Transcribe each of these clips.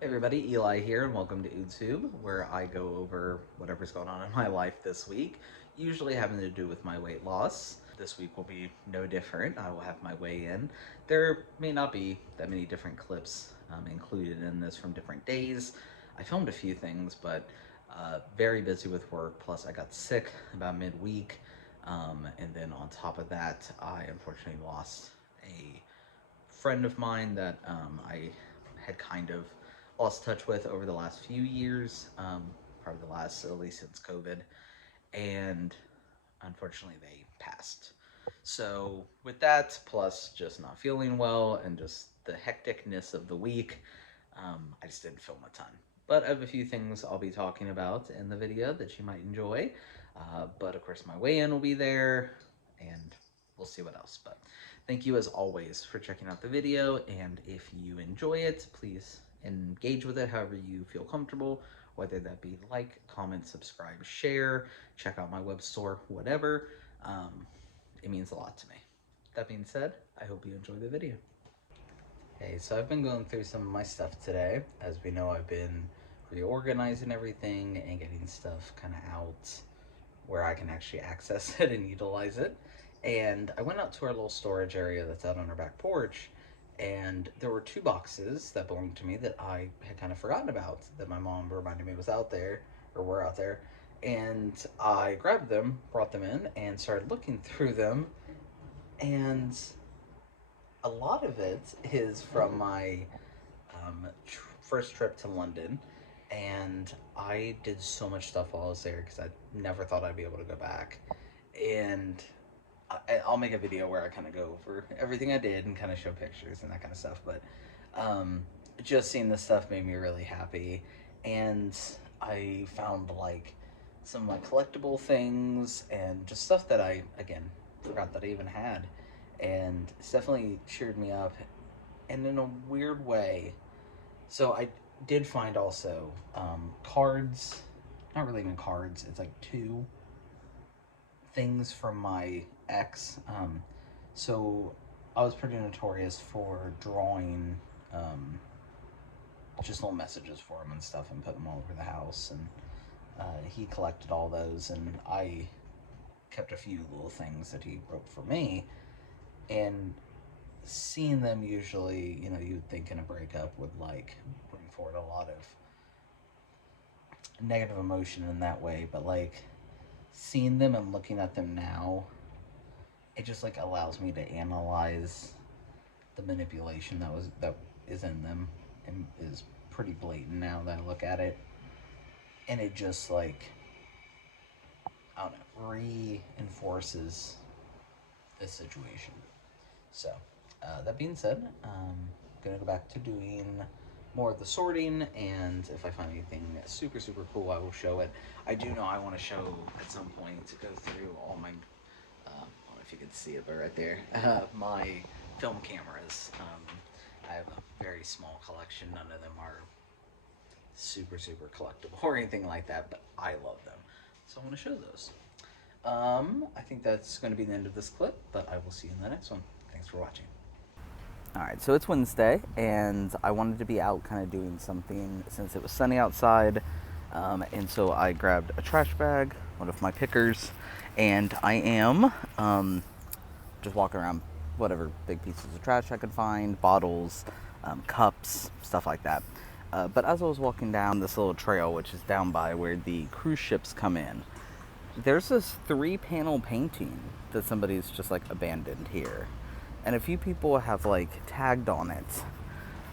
Hey everybody, Eli here, and welcome to YouTube, where I go over whatever's going on in my life this week, usually having to do with my weight loss. This week will be no different. I will have my weigh in. There may not be that many different clips included in this from different days. I filmed a few things, but very busy with work, plus I got sick about midweek, and then on top of that, I unfortunately lost a friend of mine that I had kind of lost touch with over the last few years, probably the last, at least since COVID, and unfortunately they passed. So, with that, plus just not feeling well and just the hecticness of the week, I just didn't film a ton. But I have a few things I'll be talking about in the video that you might enjoy. But of course, my weigh in will be there, and we'll see what else. But thank you as always for checking out the video. And if you enjoy it, please engage with it however you feel comfortable, whether that be like, comment, subscribe, share, check out my web store, whatever. Um, it means a lot to me. That being said, I hope you enjoy the video. Hey, so I've been going through some of my stuff today. As we know, I've been reorganizing everything and getting stuff kind of out where I can actually access it and utilize it. And I went out to our little storage area that's out on our back porch, and there were two boxes that belonged to me that I had kind of forgotten about, that my mom reminded me was out there, or were out there. And I grabbed them, brought them in, and started looking through them, and a lot of it is from my first trip to London, and I did so much stuff while I was there because I never thought I'd be able to go back. And I'll make a video where I kind of go over everything I did and kind of show pictures and that kind of stuff. But just seeing this stuff made me really happy, and I found like some of my collectible things and just stuff that I again forgot that I even had, and it's definitely cheered me up. And in a weird way, so I did find also cards, not really even cards, it's like two things from my ex. So I was pretty notorious for drawing just little messages for him and stuff and putting them all over the house. And he collected all those, and I kept a few little things that he wrote for me. And seeing them usually, you'd think in a breakup would like bring forward a lot of negative emotion in that way, but like seeing them and looking at them now, it just like allows me to analyze the manipulation that is in them, and is pretty blatant now that I look at it. And it just like, I don't know, reinforces this situation. So that being said, I'm gonna go back to doing more of the sorting, and if I find anything super cool, I will show it. I do know I want to show at some point to go through all my I don't know if you can see it, but right there, my film cameras. I have a very small collection. None of them are super collectible or anything like that, but I love them, so I want to show those. I think that's going to be the end of this clip, but I will see you in the next one. Thanks for watching. Alright, so it's Wednesday, and I wanted to be out kind of doing something since it was sunny outside, and so I grabbed a trash bag, one of my pickers, and I am just walking around whatever big pieces of trash I could find, bottles, cups, stuff like that. But as I was walking down this little trail, which is down by where the cruise ships come in, there's this 3-panel painting that somebody's just like abandoned here. And a few people have like tagged on it.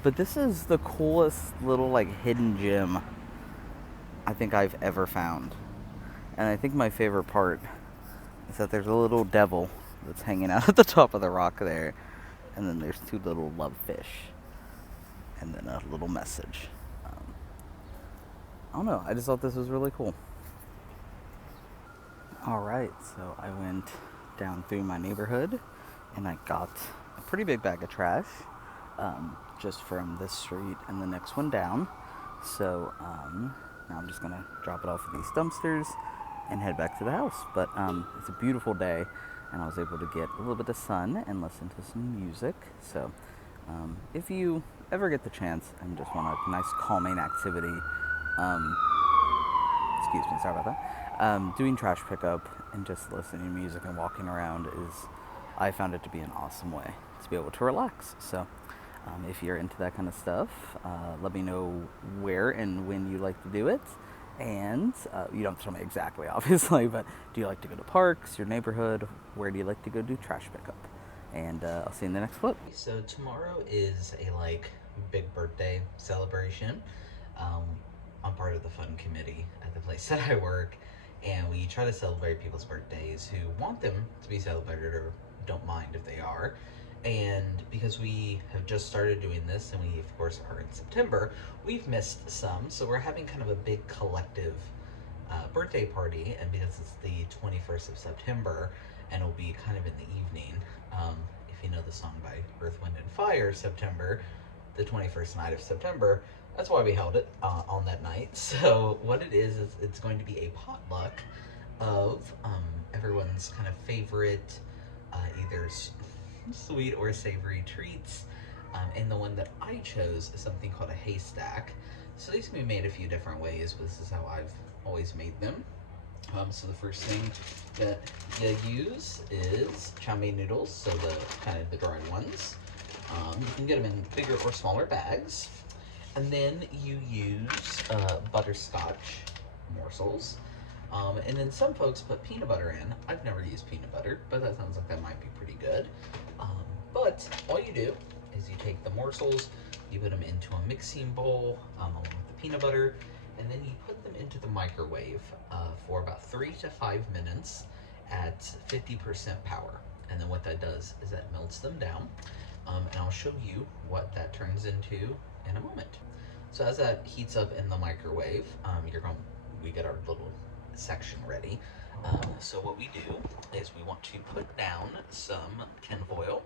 But this is the coolest little like hidden gem I think I've ever found. And I think my favorite part is that there's a little devil that's hanging out at the top of the rock there. And then there's 2 little love fish. And then a little message. I don't know, I just thought this was really cool. Alright, so I went down through my neighborhood, and I got a pretty big bag of trash, just from this street and the next one down. So now I'm just gonna drop it off at these dumpsters and head back to the house. But it's a beautiful day, and I was able to get a little bit of sun and listen to some music. So If you ever get the chance and just want a nice calming activity, um, excuse me, sorry about that. Doing trash pickup and just listening to music and walking around I found it to be an awesome way to be able to relax. So, if you're into that kind of stuff, let me know where and when you like to do it. And you don't have to tell me exactly, obviously, but do you like to go to parks, your neighborhood? Where do you like to go do trash pickup? And I'll see you in the next clip. So tomorrow is a big birthday celebration. Um, I'm part of the fun committee at the place that I work, and we try to celebrate people's birthdays who want them to be celebrated or don't mind if they are. And because we have just started doing this, and we of course are in September, we've missed some. So we're having kind of a big collective birthday party, and because it's the 21st of September, and it'll be kind of in the evening. Um, if you know the song by Earth, Wind, and Fire, September, the 21st night of September, that's why we held it on that night. So what it is it's going to be a potluck of everyone's kind of favorite either sweet or savory treats. And the one that I chose is something called a haystack. So these can be made a few different ways, but this is how I've always made them. So the first thing that you use is chow mein noodles, so the kind of the dry ones. You can get them in bigger or smaller bags. And then you use butterscotch morsels. And then some folks put peanut butter in. I've never used peanut butter, but that sounds like that might be pretty good. But all you do is you take the morsels, you put them into a mixing bowl along with the peanut butter, and then you put them into the microwave for about 3 to 5 minutes at 50% power. And then what that does is that melts them down. And I'll show you what that turns into in a moment. So as that heats up in the microwave, we get our little section ready. So what we do is we want to put down some tinfoil,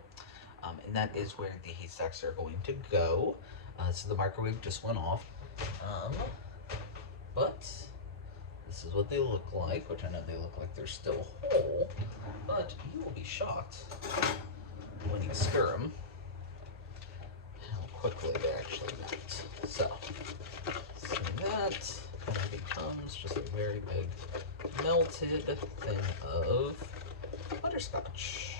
and that is where the haystacks are going to go. So the microwave just went off. But this is what they look like, which I know they look like they're still whole, but you will be shocked when you stir them how quickly they actually melt. So that kind of becomes just a very big melted thing of butterscotch.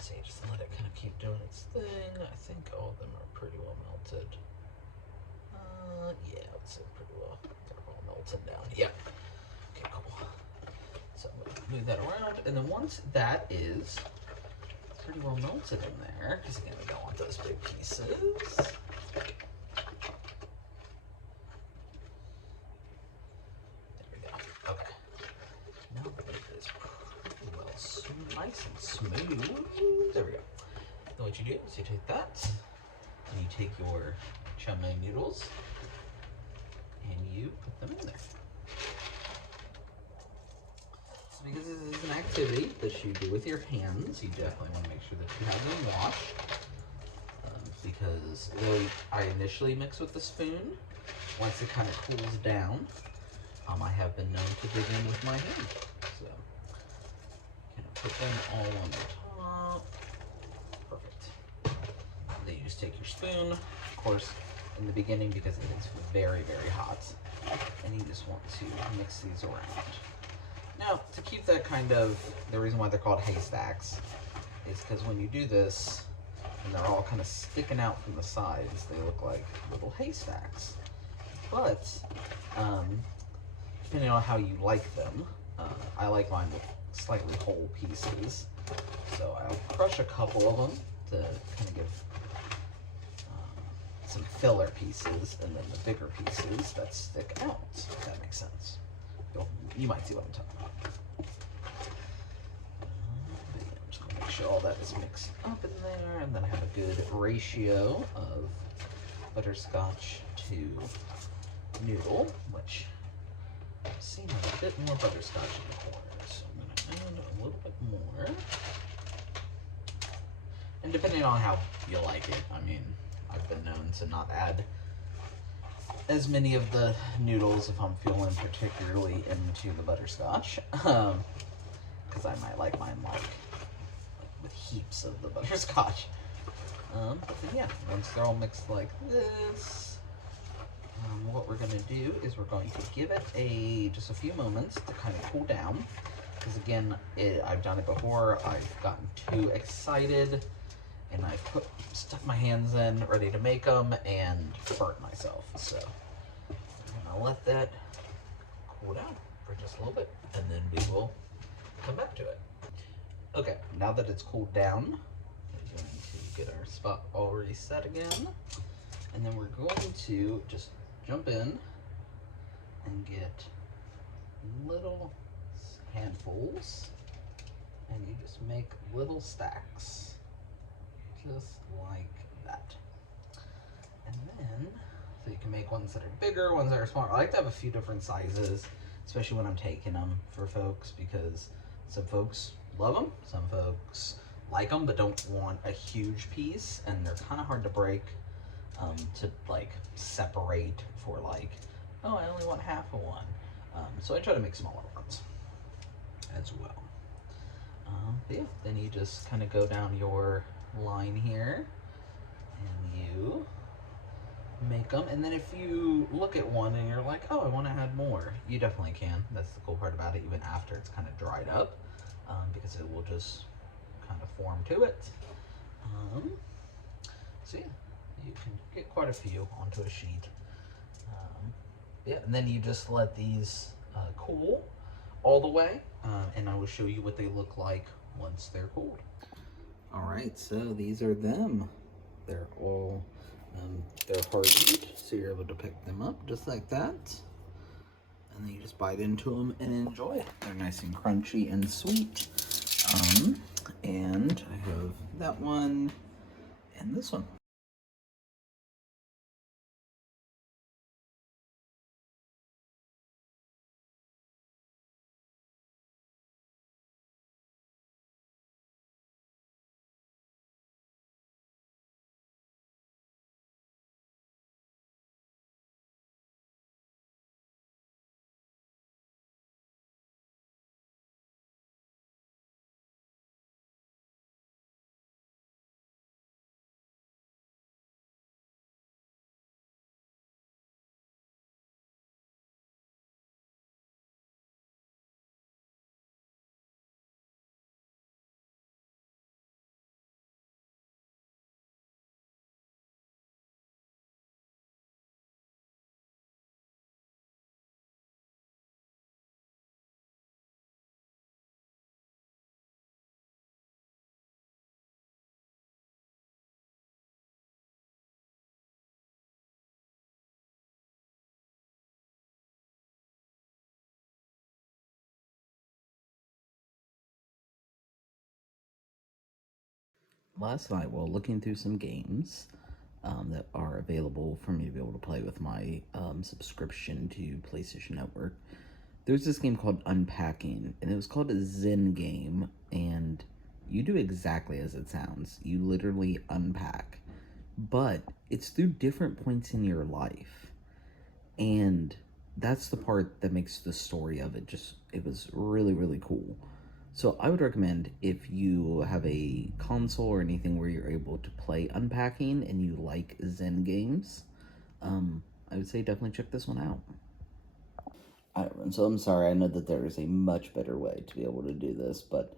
So you just let it kind of keep doing its thing. I think all of them are pretty well melted. Yeah, I would say pretty well. They're all melted down. Yeah. Okay, cool. So I'm going to move that around, and then once that is pretty well melted in there, because again, we don't want those big pieces. There we go. Okay. Now that it is pretty well nice and smooth. There we go. Then what you do is you take that, and you take your chow mein noodles, and you put them in there. So because this is an activity that you do with your hands, you definitely want to make sure that you have them washed. Because though I initially mix with the spoon, once it kind of cools down, I have been known to dig in with my hand. So, put them all on the top. Perfect. And then you just take your spoon, of course, in the beginning because it gets very, very hot, and you just want to mix these around. Now, to keep that the reason why they're called haystacks is because when you do this, and they're all kind of sticking out from the sides, they look like little haystacks. But, depending on how you like them, I like mine with slightly whole pieces. So I'll crush a couple of them to kind of give some filler pieces, and then the bigger pieces that stick out, if that makes sense. You might see what I'm talking about. I'm just going to make sure all that is mixed up in there, and then I have a good ratio of butterscotch to noodle, which seems a bit more butterscotch in the corner, so I'm going to add a little bit more. And depending on how you like it, I mean, I've been known to not add as many of the noodles if I'm feeling particularly into the butterscotch, because I might like mine like with heaps of the butterscotch. But then, yeah, once they're all mixed like this, what we're going to do is we're going to give it just a few moments to kind of cool down. Because again, I've done it before. I've gotten too excited and I've stuck my hands in, ready to make them, and burnt myself. So I'm going to let that cool down for just a little bit, and then we will come back to it. Okay, now that it's cooled down, we're going to get our spot all reset again. And then we're going to just jump in and get little handfuls, and you just make little stacks, just like that. And then, so you can make ones that are bigger, ones that are smaller. I like to have a few different sizes, especially when I'm taking them for folks, because some folks love them, some folks like them but don't want a huge piece, and they're kind of hard to break. To like separate for like, oh, I only want half of one. So I try to make smaller ones as well. But yeah, then you just kind of go down your line here and you make them. And then if you look at one and you're like, oh, I want to add more, you definitely can. That's the cool part about it, even after it's kind of dried up, because it will just kind of form to it. So yeah, you can get quite a few onto a sheet. Yeah, and then you just let these cool all the way, and I will show you what they look like once they're cooled. All right, so these are them. They're all, they're hardened, so you're able to pick them up just like that. And then you just bite into them and enjoy. They're nice and crunchy and sweet. And I have that one and this one. Last night, while looking through some games that are available for me to be able to play with my subscription to PlayStation Network, there's this game called Unpacking, and it was called a Zen game, and you do exactly as it sounds. You literally unpack, but it's through different points in your life, and that's the part that makes the story of it it was really, really cool. So I would recommend, if you have a console or anything where you're able to play Unpacking and you like Zen games, I would say definitely check this one out. So I'm sorry, I know that there is a much better way to be able to do this, but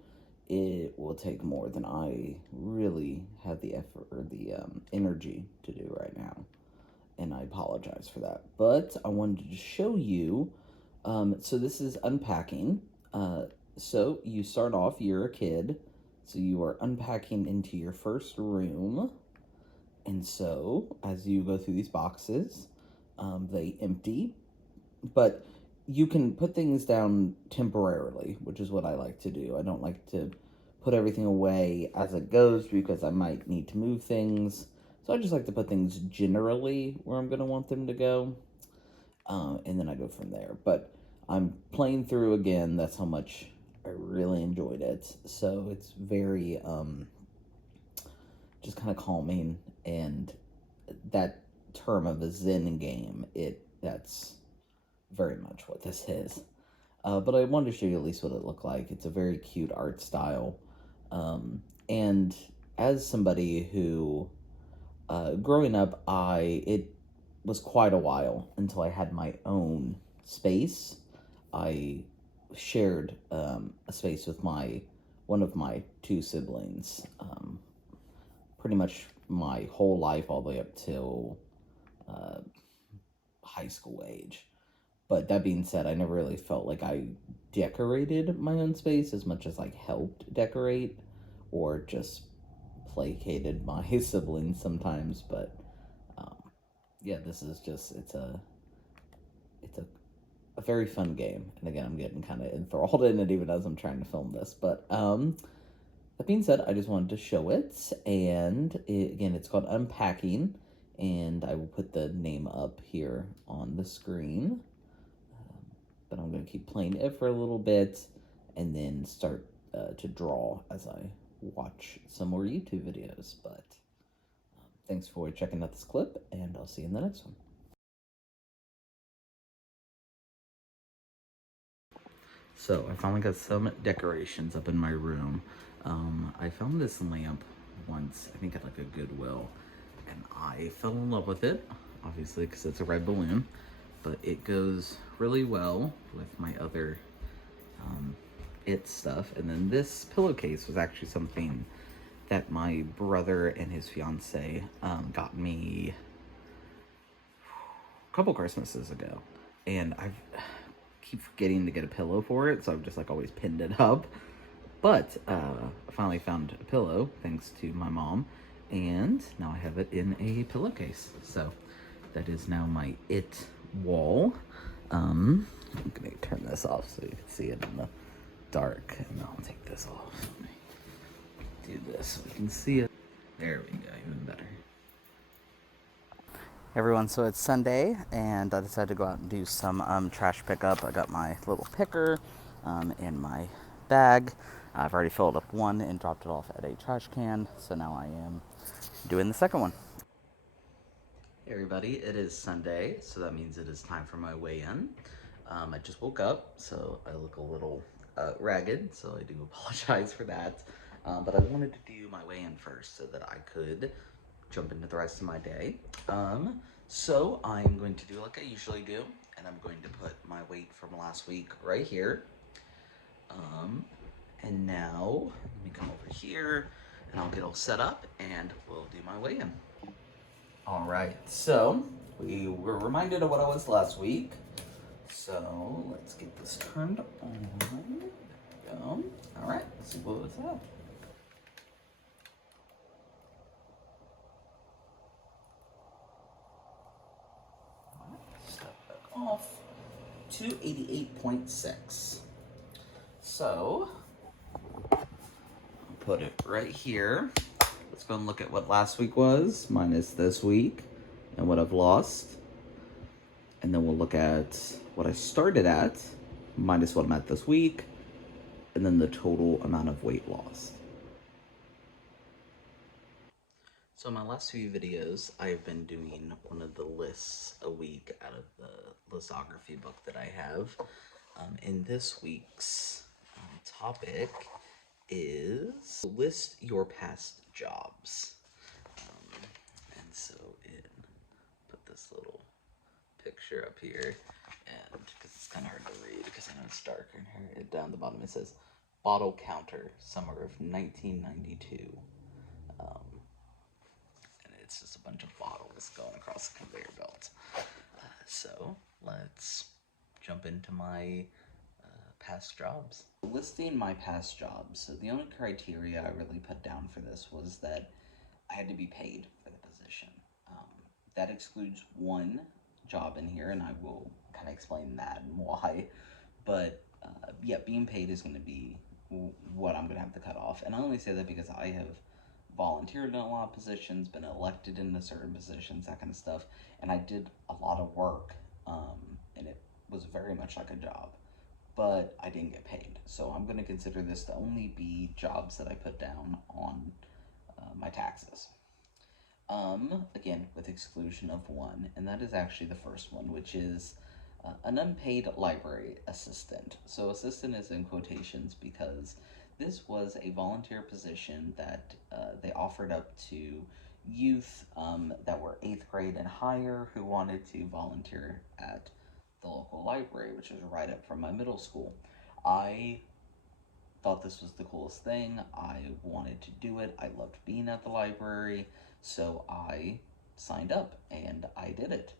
it will take more than I really have the effort or the energy to do right now. And I apologize for that. But I wanted to show you, so this is Unpacking. So you start off, you're a kid, so you are unpacking into your first room. And so as you go through these boxes, they empty, but you can put things down temporarily, which is what I like to do. I don't like to put everything away as it goes because I might need to move things. So I just like to put things generally where I'm going to want them to go, and then I go from there. But I'm playing through again. That's how much I really enjoyed it. So it's very just kind of calming, and that term of a Zen game, that's very much what this is. But I wanted to show you at least what it looked like. It's a very cute art style. And as somebody who Growing up, it was quite a while until I had my own space. I shared a space with my one of my two siblings, pretty much my whole life, all the way up till uh, high school age. But that being said, I never really felt like I decorated my own space as much as like helped decorate or just placated my siblings sometimes. But um, yeah, this is just it's a very fun game. And again, I'm getting kind of enthralled in it even as I'm trying to film this. But that being said, I just wanted to show it, and again, it's called Unpacking, and I will put the name up here on the screen. But I'm going to keep playing it for a little bit and then start to draw as I watch some more YouTube videos. But thanks for checking out this clip, and I'll see you in the next one. So I finally got some decorations up in my room. I found this lamp once, I think at like a Goodwill, and I fell in love with it, obviously because it's a red balloon, but it goes really well with my other it stuff. And then this pillowcase was actually something that my brother and his fiance got me a couple Christmases ago, and I keep forgetting to get a pillow for it, so I've just like always pinned it up. But I finally found a pillow thanks to my mom, and now I have it in a pillowcase. So that is now my it wall. I'm gonna turn this off so you can see it in the dark, and I'll take this off. Let me do this so we can see it. There we go, even better. Everyone, so it's Sunday, and I decided to go out and do some trash pickup. I got my little picker in my bag. I've already filled up one and dropped it off at a trash can, so now I am doing the second one. Hey everybody, it is Sunday, so that means it is time for my weigh-in. I just woke up, so I look a little ragged, so I do apologize for that. But I wanted to do my weigh-in first so that I could jump into the rest of my day. So I'm going to do like I usually do, and I'm going to put my weight from last week right here. And now, let me come over here, and I'll get all set up, and we'll do my weigh-in. All right, so we were reminded of what I was last week. So let's get this turned on. There we go. All right, let's see what was that. Step back off. 288.6. So I'll put it right here. Let's go and look at what last week was minus this week and what I've lost. And then we'll look at what I started at minus what I'm at this week, and then the total amount of weight lost. So in my last few videos, I've been doing one of the lists a week out of the listography book that I have. In this week's topic is list your past jobs. And so put this little picture up here, and because it's kind of hard to read because I know it's darker in here, down the bottom it says bottle counter, summer of 1992. And it's just a bunch of bottles going across the conveyor belt. So let's jump into my past jobs. Listing my past jobs, so the only criteria I really put down for this was that I had to be paid for the position. That excludes one job in here, and I will kind of explain that and why. But yeah, being paid is going to be what I'm going to have to cut off. And I only say that because I have volunteered in a lot of positions, been elected into certain positions, that kind of stuff, and I did a lot of work, and it was very much like a job, but I didn't get paid. So I'm going to consider this to only be jobs that I put down on my taxes. Again, with exclusion of one, and that is actually the first one, which is an unpaid library assistant. So assistant is in quotations because this was a volunteer position that they offered up to youth that were eighth grade and higher who wanted to volunteer at the local library, which is right up from my middle school. I thought this was the coolest thing. I wanted to do it. I loved being at the library. So I signed up and I did it.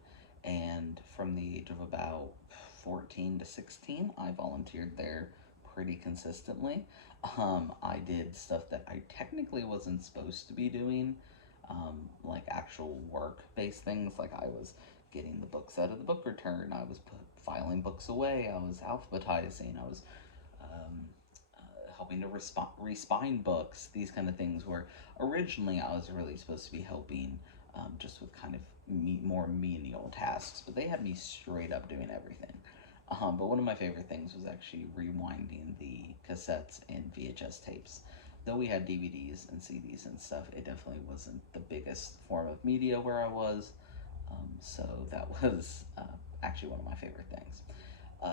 And from the age of about 14 to 16, I volunteered there pretty consistently. I did stuff that I technically wasn't supposed to be doing, like actual work based things. Like I was getting the books out of the book return, I was filing books away, I was alphabetizing, I was um, helping to respine books, these kind of things. Where originally I was really supposed to be helping just with kind of more menial tasks, but they had me straight up doing everything. But one of my favorite things was actually rewinding the cassettes and VHS tapes. Though we had DVDs and CDs and stuff, it definitely wasn't the biggest form of media where I was. So that was actually one of my favorite things.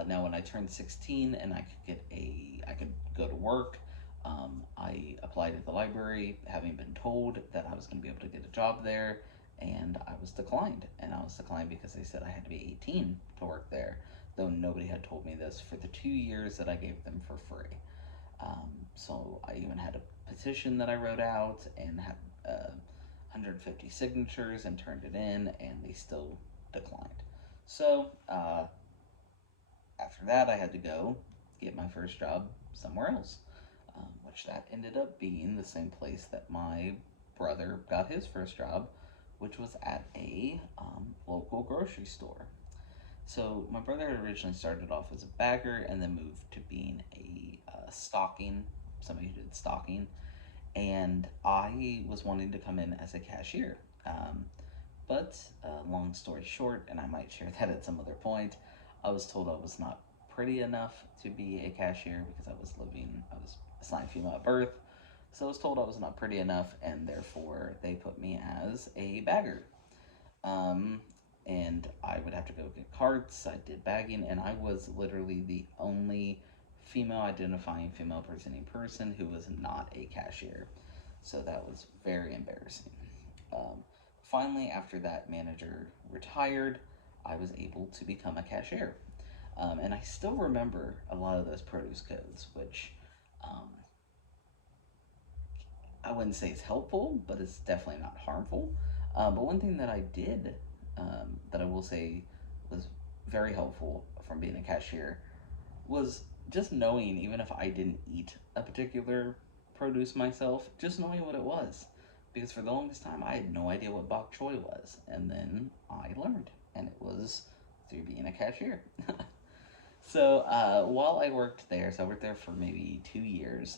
Now, when I turned 16 and I could go to work, I applied at the library, having been told that I was going to be able to get a job there, and I was declined. And I was declined because they said I had to be 18 to work there, though nobody had told me this for the 2 years that I gave them for free. So I even had a petition that I wrote out and had 150 signatures and turned it in, and they still declined. So after that, I had to go get my first job somewhere else, which that ended up being the same place that my brother got his first job, which was at a local grocery store. So my brother had originally started off as a bagger and then moved to being a stocking, somebody who did stocking, and I was wanting to come in as a cashier. Um, but long story short, and I might share that at some other point, I was told I was not pretty enough to be a cashier because I was assigned female at birth. So I was told I was not pretty enough, and therefore they put me as a bagger. Um, and I would have to go get carts. I did bagging, and I was literally the only female identifying, female presenting person who was not a cashier. So that was very embarrassing. Um, Finally, after that manager retired, I was able to become a cashier. And I still remember a lot of those produce codes, which um, I wouldn't say it's helpful, but it's definitely not harmful. But one thing that I did, that I will say was very helpful from being a cashier, was just knowing, even if I didn't eat a particular produce myself, just knowing what it was. Because for the longest time, I had no idea what bok choy was. And then I learned, and it was through being a cashier. So while I worked there, so I worked there for maybe 2 years.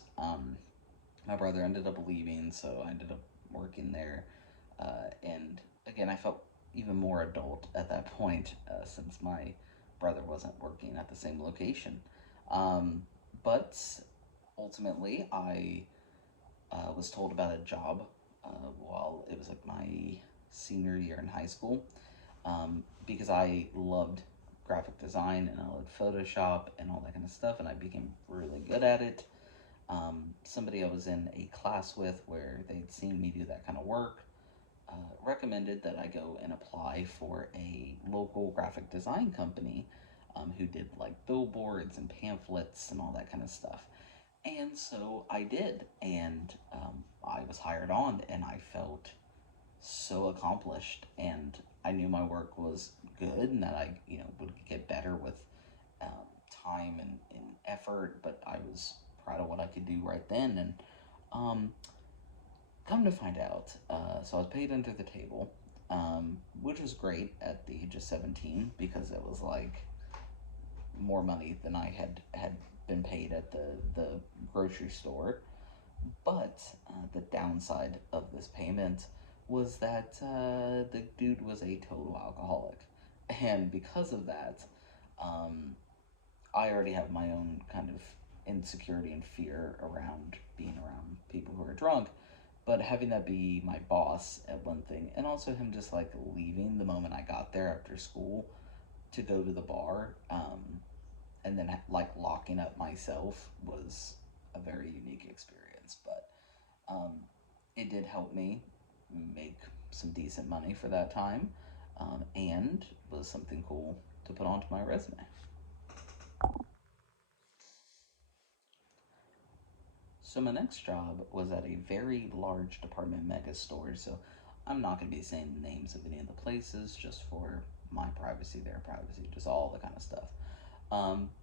My brother ended up leaving, so I ended up working there. And again, I felt even more adult at that point, since my brother wasn't working at the same location. Um, but ultimately, I was told about a job while it was like my senior year in high school, because I loved graphic design and I loved Photoshop and all that kind of stuff, and I became really good at it. Somebody I was in a class with where they'd seen me do that kind of work recommended that I go and apply for a local graphic design company who did like billboards and pamphlets and all that kind of stuff. And so I did, and I was hired on, and I felt so accomplished, and I knew my work was good, and that I, would get better with um, time and effort. But I was proud of what I could do right then, and um, come to find out, so I was paid under the table, which was great at the age of 17 because it was like more money than I had been paid at the grocery store. But the downside of this payment was that the dude was a total alcoholic. And because of that, um, I already have my own kind of insecurity and fear around being around people who are drunk. But having that be my boss at one thing, and also him just like leaving the moment I got there after school to go to the bar, and then like locking up myself was a very unique experience. But um, it did help me make some decent money for that time, and was something cool to put onto my resume. So my next job was at a very large department mega store. So I'm not going to be saying the names of any of the places just for my privacy, their privacy, just all the kind of stuff.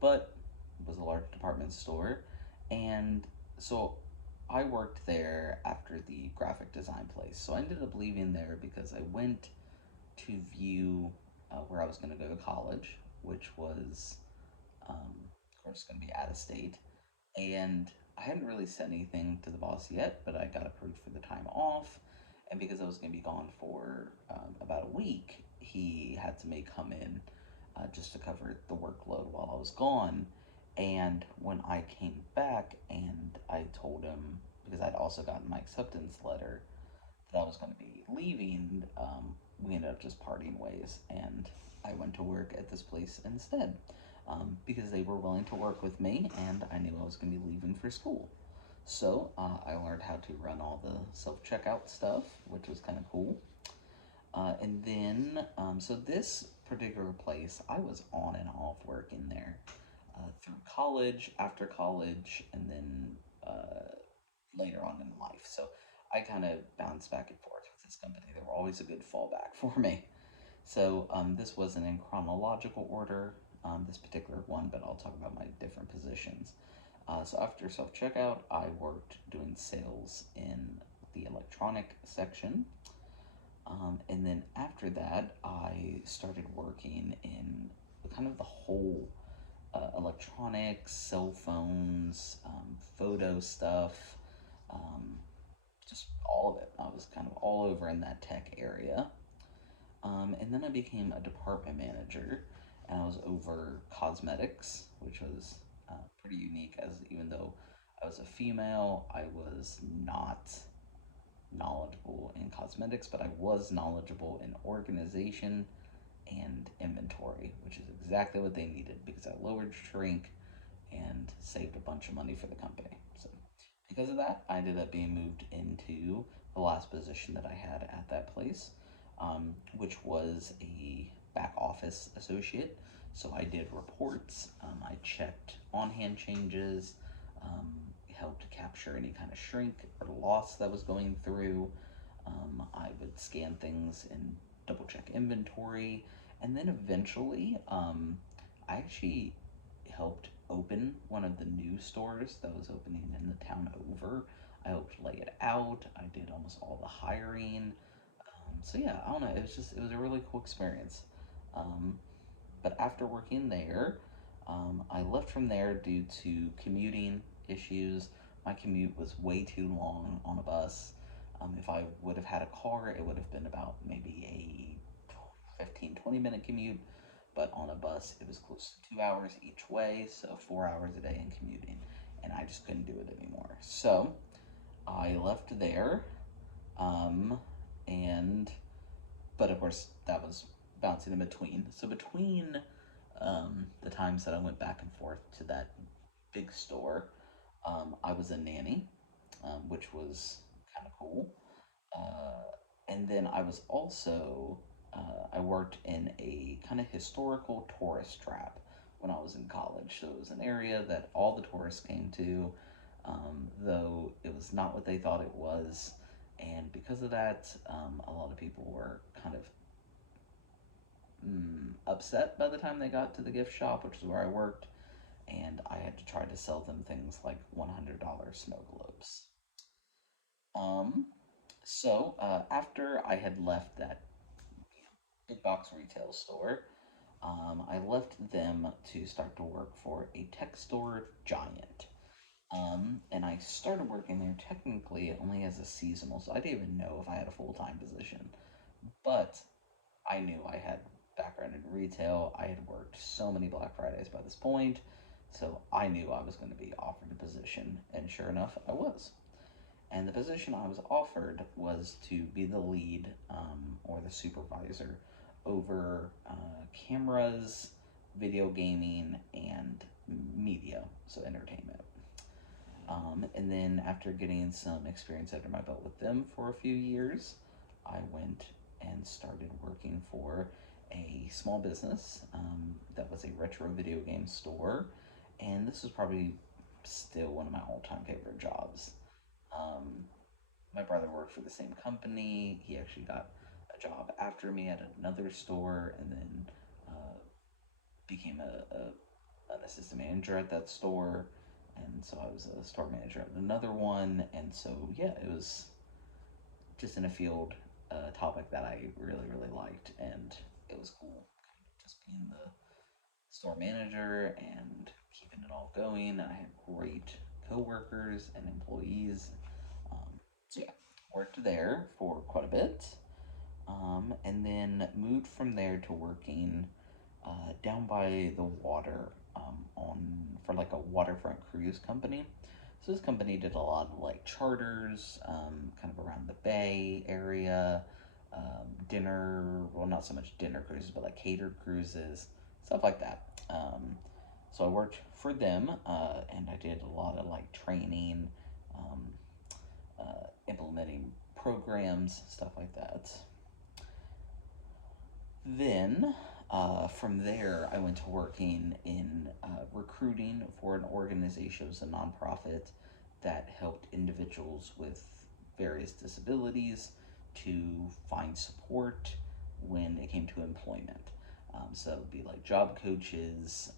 But it was a large department store, and so I worked there after the graphic design place. So I ended up leaving there because I went to view where I was going to go to college, which was, of course, going to be out of state. And I hadn't really said anything to the boss yet, but I got approved for the time off. And because I was going to be gone for about a week, he had to make come in just to cover the workload while I was gone. And when I came back and I told him, because I'd also gotten my acceptance letter, that I was going to be leaving, we ended up just parting ways. And I went to work at this place instead, because they were willing to work with me and I knew I was going to be leaving for school. So I learned how to run all the self checkout stuff, which was kind of cool. And then, so this particular place, I was on and off working there through college, after college, and then later on in life. So I kind of bounced back and forth with this company. They were always a good fallback for me. So this wasn't in chronological order, this particular one, but I'll talk about my different positions. So after self checkout, I worked doing sales in the electronic section. And then after that, I started working in kind of the whole electronics, cell phones, photo stuff, um, just all of it. I was kind of all over in that tech area. And then I became a department manager, and I was over cosmetics, which was pretty unique, as even though I was a female, I was not knowledgeable in cosmetics, but I was knowledgeable in organization and inventory, which is exactly what they needed because I lowered shrink and saved a bunch of money for the company. So, because of that, I ended up being moved into the last position that I had at that place, which was a back office associate. So I did reports, I checked on hand changes, um, helped capture any kind of shrink or loss that was going through. I would scan things and double check inventory. And then eventually, I actually helped open one of the new stores that was opening in the town over. I helped lay it out. I did almost all the hiring. So yeah, I don't know. It was a really cool experience. Um, but after working there, I left from there due to commuting issues. My commute was way too long on a bus. If I would have had a car, it would have been about maybe a 15-20 minute commute. But on a bus, it was close to 2 hours each way, so 4 hours a day in commuting. And I just couldn't do it anymore. So I left there, um, and but of course that was bouncing in between. So between the times that I went back and forth to that big store, I was a nanny, which was kind of cool. And then I was also I worked in a kind of historical tourist trap when I was in college. So it was an area that all the tourists came to, though it was not what they thought it was. And because of that, a lot of people were kind of upset by the time they got to the gift shop, which is where I worked, and I had to try to sell them things like $100 snow globes. Um, so after I had left that big box retail store, I left them to start to work for a tech store giant. And I started working there technically only as a seasonal, so I didn't even know if I had a full time position. But I knew I had background in retail. I had worked so many Black Fridays by this point, so I knew I was going to be offered a position, and sure enough, I was. And the position I was offered was to be the lead, or the supervisor over cameras, video gaming, and media, so entertainment. And then after getting some experience under my belt with them for a few years, I went and started working for a small business that was a retro video game store, and this was probably still one of my all-time favorite jobs. Um, my brother worked for the same company. He actually got a job after me at another store, and then uh, became an assistant manager at that store. And so I was a store manager at another one. And so, yeah, it was just in a field topic that I really, really liked. And it was cool just being the store manager and keeping it all going. I had great coworkers and employees. So, yeah, worked there for quite a bit. And then moved from there to working down by the water on for like a waterfront cruise company. So this company did a lot of like charters, kind of around the bay area, dinner. Well, not so much dinner cruises, but like catered cruises, stuff like that. So I worked for them, and I did a lot of like training, um, implementing programs, stuff like that. Then, from there, I went to working in recruiting for an organization. It was a nonprofit that helped individuals with various disabilities to find support when it came to employment. So it would be like job coaches,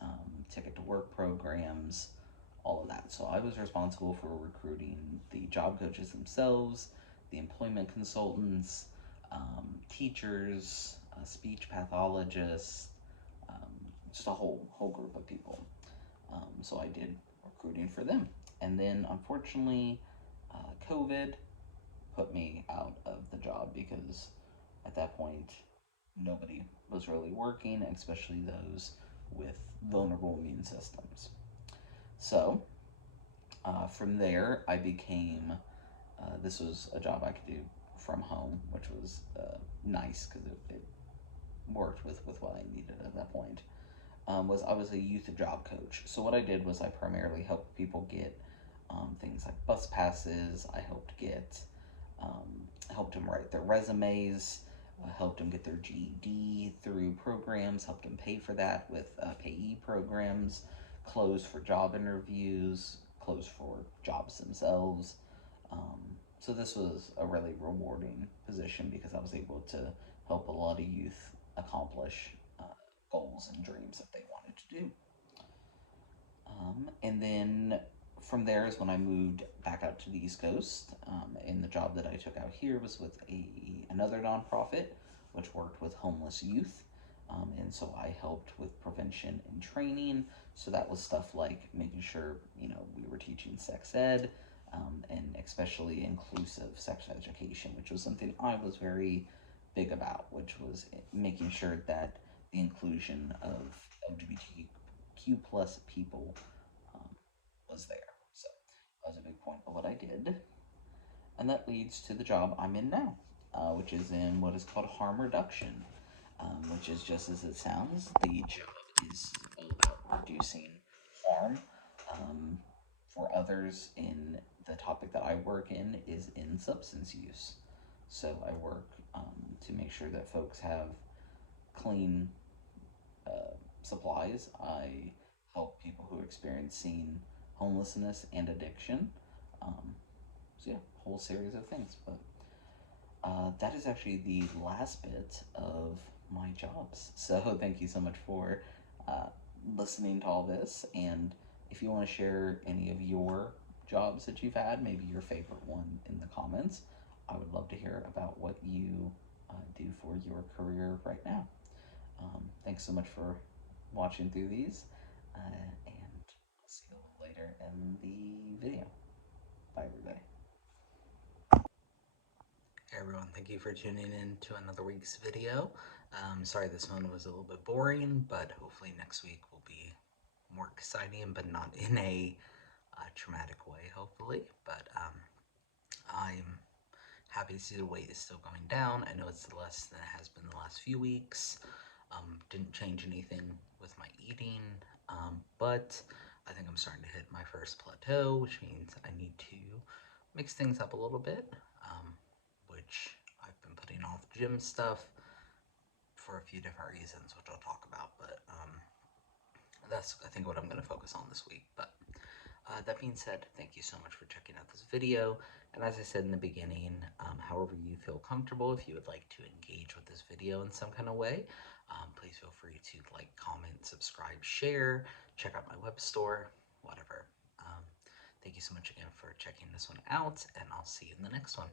ticket to work programs, all of that. So I was responsible for recruiting the job coaches themselves, the employment consultants, teachers, speech pathologists, just a whole group of people. So I did recruiting for them, and then unfortunately, COVID put me out of the job because at that point nobody was really working, especially those with vulnerable immune systems. So from there, I became this was a job I could do from home, which was nice because it worked with what I needed at that point. Was I was a youth job coach. So what I did was I primarily helped people get things like bus passes. I helped them write their resumes, helped them get their GED through programs, helped them pay for that with payee programs, close for job interviews, close for jobs themselves. Um, so this was a really rewarding position because I was able to help a lot of youth accomplish goals and dreams that they wanted to do. And then from there is when I moved back out to the East Coast. And the job that I took out here was with another nonprofit, which worked with homeless youth. And so I helped with prevention and training. So that was stuff like making sure, we were teaching sex ed, and especially inclusive sex education, which was something I was very big about, which was making sure that the inclusion of LGBTQ plus people um, was there. So that was a big point of what I did. And that leads to the job I'm in now, which is in what is called harm reduction, which is just as it sounds. The job is all about reducing harm um, for others. In the topic that I work in is in substance use. So I work to make sure that folks have clean supplies. I help people who are experiencing homelessness and addiction. Um, so yeah, whole series of things. But that is actually the last bit of my jobs. So thank you so much for uh, listening to all this. And if you want to share any of your jobs that you've had, maybe your favorite one in the comments, I would love to hear about what you do for your career right now. Thanks so much for watching through these, and I'll see you later in the video. Bye, everybody. Hey everyone, thank you for tuning in to another week's video. Sorry this one was a little bit boring, but hopefully next week will be more exciting, but not in a traumatic way, hopefully. But I'm happy to see the weight is still going down. I know it's less than it has been the last few weeks. Didn't change anything with my eating, but I think I'm starting to hit my first plateau, which means I need to mix things up a little bit, which I've been putting putting off gym stuff for a few different reasons, which I'll talk about. But that's, I think, what I'm going to focus on this week. But that being said, thank you so much for checking out this video. And as I said in the beginning, however you feel comfortable, if you would like to engage with this video in some kind of way, please feel free to like, comment, subscribe, share, check out my web store, whatever. Thank you so much again for checking this one out, and I'll see you in the next one.